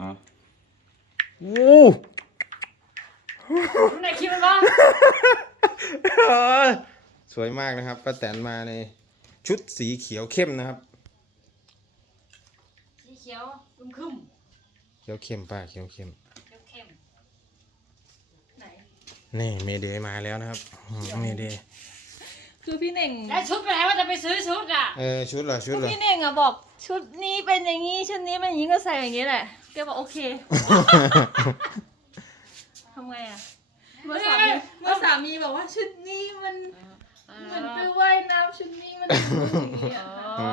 ฮะโอ้ไหนคิดมันบ้างสวยมากนะครับป้าแตนมาในชุดสีเขียวเข้มนะครับ สีเขียวอึมครึมเขียวเข้มป้าเขียวเข้มเขียวเข้มไหนนี่เมเดย์มาแล้วนะครับอืมเมเดย์คือพี่เน่งแล้วชุดไปไหนว่าจะไปซื้อชุดอะเออชุดเหรอชุดคือเหรอพี่เน่งอะบอก ชุดนี้เป็นอย่างนี้ชุดนี้เป็นอย่างนี้ก็ใส่อย่างนี้แหละแกบอกโอเคทำไงอะเมื่อสามีเมื่อสามีบอกว่าชุดนี้มันเหมือนไปว่ายน้ำชุดนี้มันอย่างนี้อะอ๋อ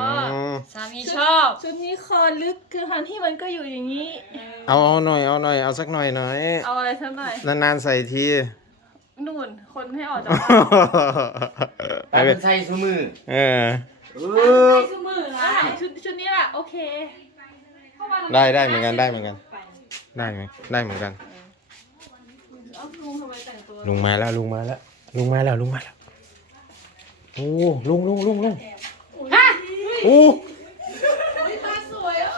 มสามีชอบ ชุดนี้คอลึกคือทันที่มันก็อยู่อย่างนี้ เอาเอาหน่อยเอาหน่อยเอาสักหน่อยหน่อยเอาอะไรสักหน่อยนานๆใส่ทีนู่นคนให้ออกจากบ้านไปแต่เป็เป็นนไส้ซูมือเออเอใส่อซื้อมืออะนะชุดชุดนี้แหละโอเค ได้ได้เหมือนกันได้เหมือนกัน ได้ไหมได้เหมือนกันเอาลุงทำไมแต่งตัวลุงมาแล้วลุงมาแล้วลุงมาแล้วลุงมาแล้วโอ้ลุงลุงลุงลุงฮะโอ้สวยอะ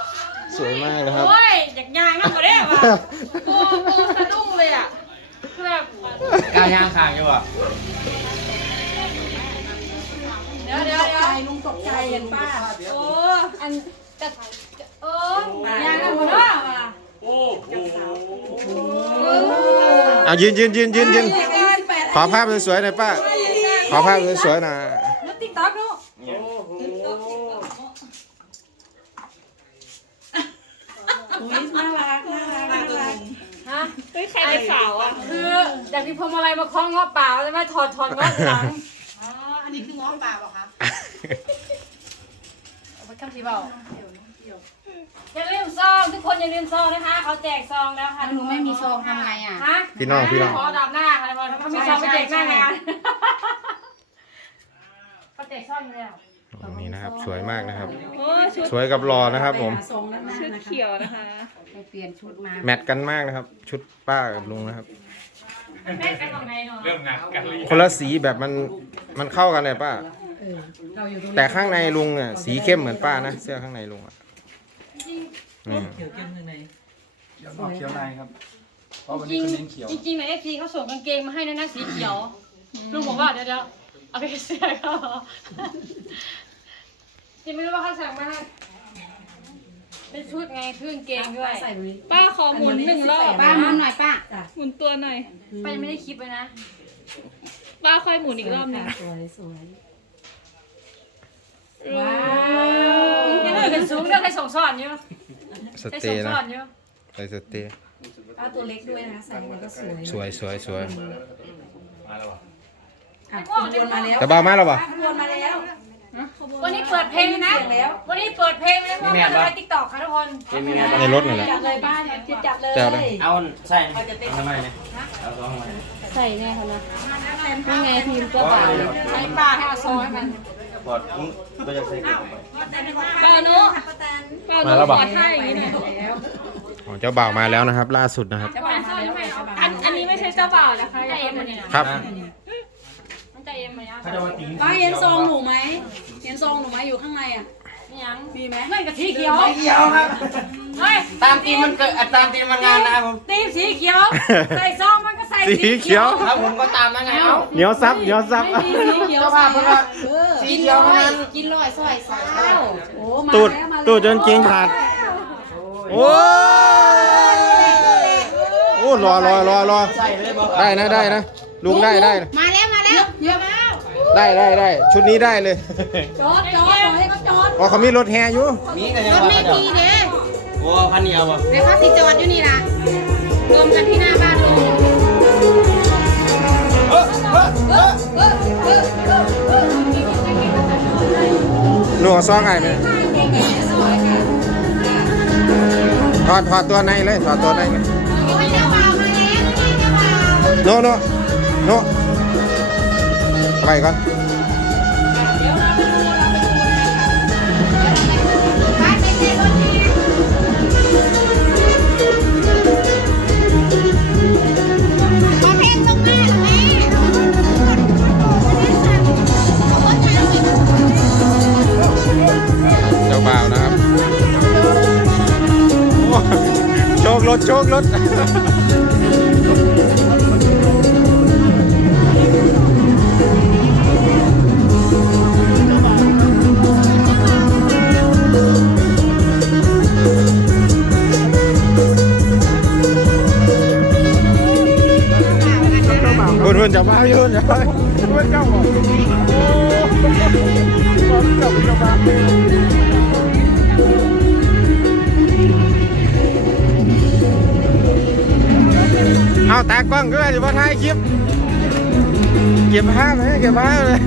สวยมากเลยครับ โอ้ยอยากยางนั่งก็ได้ว่ะโบโบสะดุ้งเลยอะแบบกล้าย่างขางอยู่อะเดี๋ยวเดี๋ยวเดี๋ยวลุงตกใจเห็นป้าโอ้อันจะ เออยางนั่งก็ได้ว่ะเอายืนยืนยืนยืนยืนขอภาพสวยๆหน่อยป้า ขอภาพสวยๆหน่อยติ๊กต๊อกดูฮะเฮ้ยใครเป็นสาวอะคืออยากมีพวงมาลัยมาคล้องง้อเปล่าจะไม่ถอดถอดง้อทีหลังอันนี้คือง้อปลาเปล่าคะเอาไปคำสีเบา อย่าลืมซองทุกคนอย่าลืมซองนะคะ เขาแจกซองแล้วค่ะหนูไม่มีซองทำไงอะ ฮะพี่น้องพี่น้อง ขอดับหน้าค่ะบอลถ้ามีซองไปแจกหน้างานเขาแจกซองอยู่แล้วตรงนี้นะครับ สวยมากนะครับ โอ้ชุดสวยกับหล่อนะครับ ผม ทรงนั้นชุดนะคะเขียวนะคะไปเปลี่ยนชุดมาแมทกันมากนะครับ ชุดป้ากับลุงนะครับ แม่กันตรงไหนเนาะเริ่มหนักกันเลยคนละสีแบบมันมันเข้ากันเลยป้า เออเราอยู่ตรงนี้แต่ข้างในลุงเนี่ยสีเข้มเหมือนป้านะเสื้อข้างในลุงอะ อืมเขียวเข้มข้างในเดี๋ยวออกเขียวในครับเพราะวันจรินี้งเขาเน้นเขียวจริงๆในเอฟซีเขาส่งกางเกงมาให้นะนะสีเขียวลุงบอกว่าเดี๋ยวเดี๋ยวเอาไปเสื้อเขาจริงไม่รู้ว่าเขาสั่งมาให้เป็นชุดไงคือกางเกงด้วยใส่ตรงนี้ป้าขอหมุนหนึ่งรอบป้าหมุนหน่อยป้าหมุนตัวหน่อย ป้ายังไม่ได้คลิปเลยนะป้าค่อยหมุนอีกรอบหนึงสวยสวยว้ายังไม่เป็นสูงเรื่องใครส่งสอนอยู่ สใครเตส่งย์สนะอนอยู่ใส่สเตย์ป้าตัวเล็กด้วยนะคะใส่แล้วก็สวยสวยสวยสวยมาแล้วอะอะขบวนมาแล้วแต่เบามากแล้วป่ะขบวนมาแล้ววันนี้เปิดเพลงนะ วันนี้เปิดเพลงนะเพราะว่าอะไรติ๊กต็อกค่ะทุกคนเอ็มมีไงในรถนั่นแหละจัดเลยป้าจัดจัดเลยแต่เอาเลยเอาใส่ทำไมเนี่ยเอาสองทำไมใส่ไงคะนะยังไงทีมเพตัวราะเปล่าใช้ปลาให้เอาซอยให้มันปอดก็จะใส่เกลือไปเปล่านุ เปล่านุขอท่าอย่างนี้หน่อยอ๋อเจ้าบ่าวมาแล้วนะครับ ล่าสุดนะครับ จะปลาซอยให้เอาอันอันนี้ไม่ใช่เจ้าบ่าวนะคะจะเอ็มมันเนี่ยนะครับมันจะเอ็มมันเนี่ยเขาจะมาติ้งป้าเห็นซองหนูไหมเห็นซองหนูไหมอยู่ข้างในอะนี่ยังมีไหมเงินกับสีเขียวเขียวครับเฮ้ยตามตีมมันเกิดอะตามตีมมันงานนะครับผมตีมสีเขียวใส่ซองมันก็ใส่สีเขียวครับผมก็ตามมาไงเอ้าเหนียวซับเหนียวซับมีสีเขียวเจ้าภาพเพิ่งว่าเออสีเขียวเท่านั้นกินลอยซอยสาวโอ้มาตูดแล้วมาแล้วตูดจนเกงขาด โอ้โอ้รอรอรอรอใส่เลยบอกได้นะได้นะลุงได้ได้นะมาแล้วมาแล้วเยอะมากได้ได้ได้ชุดนี้ได้เลยจอดจอดขอให้เขาจอดอ๋อเขามีรถแฮอยู่มีแต่ยังรถว่าไม่เขามีจะเด้โอ้คันเดียวอะในเขาสิจอดอยู่นี่นะรวมกั หนูเอาซองไงไหมถอดถอดตัวในเลยถอดตัวในเลยไม่เล้วไม่เจ้าบ่าวโนโนโนไปก่อน กรถโชกรถคุณคุณจะมาอยู่จะมาคุณเจ้าบอกโอ้ผมกับจะมา เอาตากล้องก็ได้จะมาถ่ายคลิป เก็บภาพเลยเก็บภาพเลย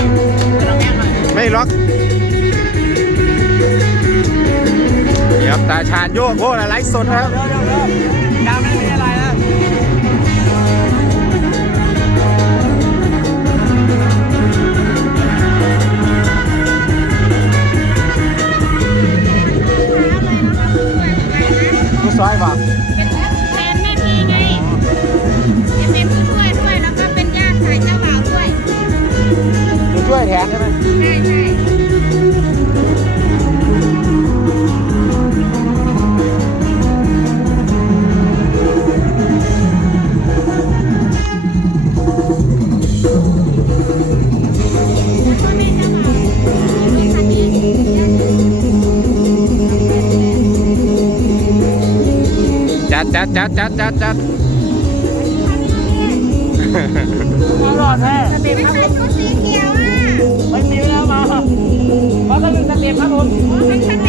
มน้องแม่หน่อยไม่ล็อกเดี๋ยวตาชาญโยกโอ้ไลฟ์สดนะครับ ร้อยบอกเป็นแทน จัดจัดจัดจัดจัดจัดรอดแท้ไม่ใส่ชุดสีเขียวอะไม่มีแล้วมาเพราะถ้าเป็นสเต็ปครับผม